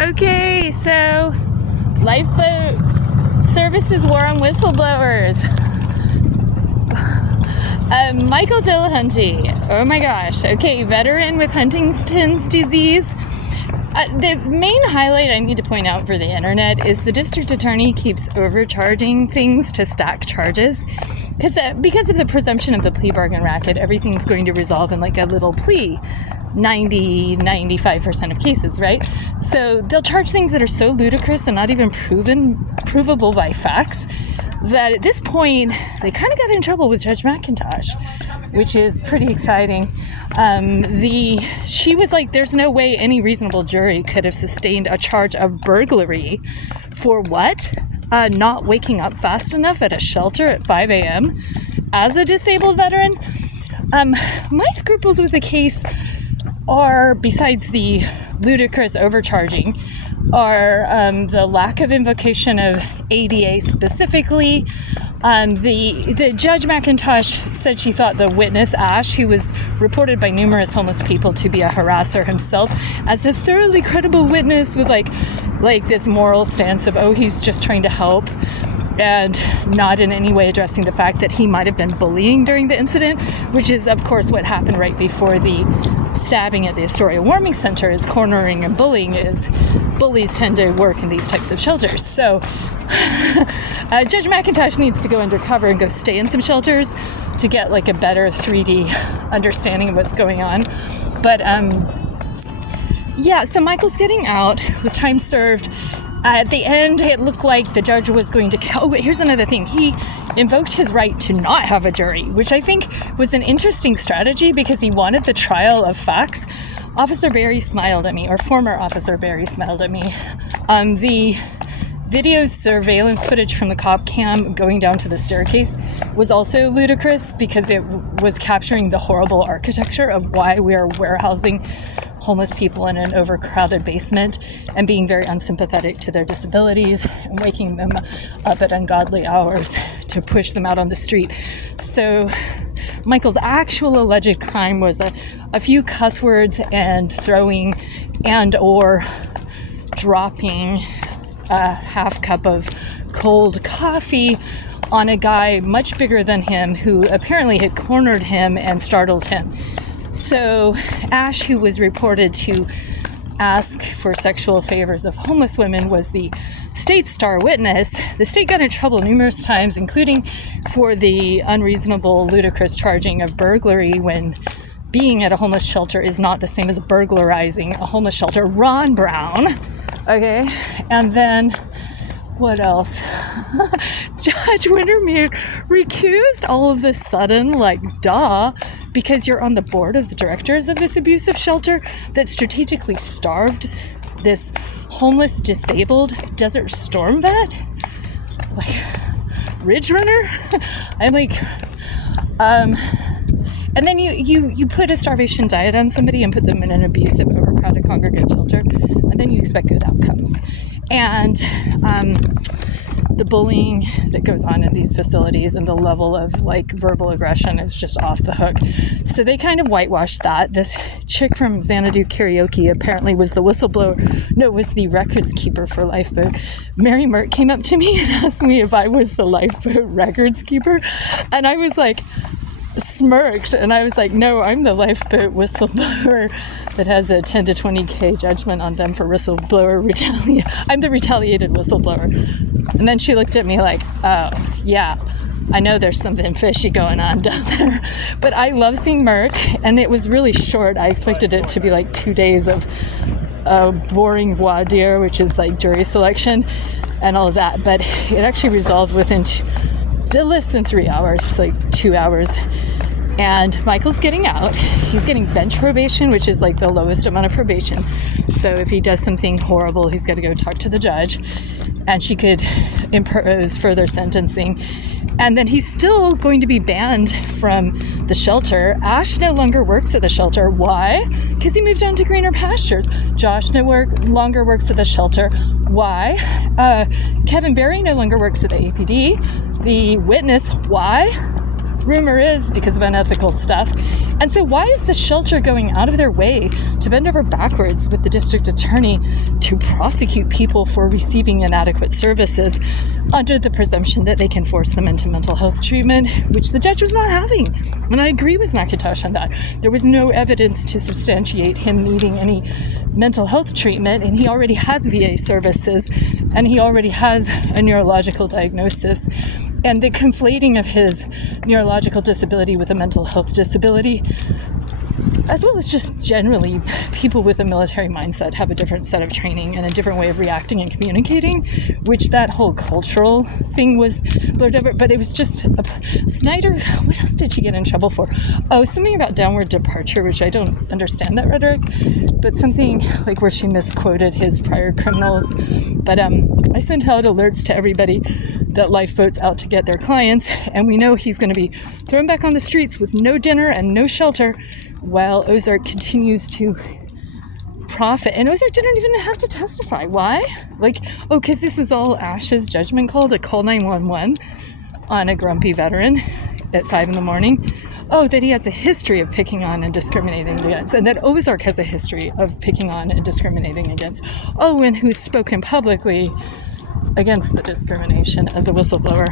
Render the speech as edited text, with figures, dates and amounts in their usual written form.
Okay, so Lifeboat services war on whistleblowers. Michael Dillahunty, oh my gosh, okay, veteran with Huntington's disease. The main highlight I need to point out for the internet is the district attorney keeps overcharging things to stack charges. Because of the presumption of the plea bargain racket, everything's going to resolve in like a little plea. 95% of cases, right? So they'll charge things that are so ludicrous and not even provable by facts that at this point they kind of got in trouble with Judge McIntosh, which is pretty exciting. She was like, there's no way any reasonable jury could have sustained a charge of burglary for what? Not waking up fast enough at a shelter at 5 a.m. as a disabled veteran. My scruples with the case are, besides the ludicrous overcharging, are the lack of invocation of ADA specifically. The Judge McIntosh said she thought the witness, Ash, who was reported by numerous homeless people to be a harasser himself, as a thoroughly credible witness with like this moral stance of, oh, he's just trying to help, and not in any way addressing the fact that he might have been bullying during the incident, which is, of course, what happened right before the stabbing at the Astoria Warming Center. Is cornering and bullying is bullies tend to work in these types of shelters. So Judge McIntosh needs to go undercover and go stay in some shelters to get like a better 3D understanding of what's going on. But yeah, so Michael's getting out with time served. At the end, it looked like the judge was going to... Oh, here's another thing. He invoked his right to not have a jury, which I think was an interesting strategy because he wanted the trial of facts. Officer Barry smiled at me, or former Officer Barry smiled at me. The video surveillance footage from the cop cam going down to the staircase was also ludicrous because it was capturing the horrible architecture of why we are warehousing homeless people in an overcrowded basement and being very unsympathetic to their disabilities and waking them up at ungodly hours to push them out on the street. So Michael's actual alleged crime was a few cuss words and throwing and or dropping a half cup of cold coffee on a guy much bigger than him who apparently had cornered him and startled him. So Ash, who was reported to ask for sexual favors of homeless women, was the state's star witness. The state got in trouble numerous times, including for the unreasonable, ludicrous charging of burglary when being at a homeless shelter is not the same as burglarizing a homeless shelter. Ron Brown. Okay. And then what else? Judge Windermere recused all of a sudden, like, duh, because you're on the board of the directors of this abusive shelter that strategically starved this homeless, disabled Desert Storm vet? Like, Ridge Runner? I'm like, and then you put a starvation diet on somebody and put them in an abusive, overcrowded congregate shelter, and then you expect good outcomes. And the bullying that goes on in these facilities and the level of like verbal aggression is just off the hook. So they kind of whitewashed that. This chick from Xanadu Karaoke apparently was the whistleblower. No, was the records keeper for Lifeboat. Mary Mert came up to me and asked me if I was the Lifeboat records keeper. And I was like, smirked, and I was like, no, I'm the Lifeboat whistleblower that has a 10 to 20K judgment on them for whistleblower retaliation. I'm the retaliated whistleblower. And then she looked at me like, oh, yeah, I know there's something fishy going on down there. But I love seeing Merck, and it was really short. I expected it to be like 2 days of boring voir dire, which is like jury selection and all of that. But it actually resolved within less than 3 hours, like 2 hours. And Michael's getting out. He's getting bench probation, which is like the lowest amount of probation. So if he does something horrible, he's got to go talk to the judge, and she could impose further sentencing. And then he's still going to be banned from the shelter. Ash no longer works at the shelter. Why? Because he moved on to greener pastures. Josh no longer works at the shelter. Why? Kevin Barry no longer works at the APD. The witness, why? rumor is because of unethical stuff. And so why is the shelter going out of their way to bend over backwards with the district attorney to prosecute people for receiving inadequate services under the presumption that they can force them into mental health treatment, which the judge was not having? And I agree with McIntosh on that. There was no evidence to substantiate him needing any mental health treatment, and he already has VA services, and he already has a neurological diagnosis. And the conflating of his neurological disability with a mental health disability, as well as just generally people with a military mindset have a different set of training and a different way of reacting and communicating, which that whole cultural thing was blurred over. But it was just Snyder, what else did she get in trouble for? Oh, something about downward departure, which I don't understand that rhetoric, but something like where she misquoted his prior criminals. But I sent out alerts to everybody that Lifeboat's out to get their clients, and we know he's going to be thrown back on the streets with no dinner and no shelter while Ozark continues to profit. And Ozark didn't even have to testify. Why? Because this is all Ash's judgment call to call 911 on a grumpy veteran at 5 a.m. Oh, that he has a history of picking on and discriminating against, and that Ozark has a history of picking on and discriminating against. Oh, and who's spoken publicly against the discrimination as a whistleblower.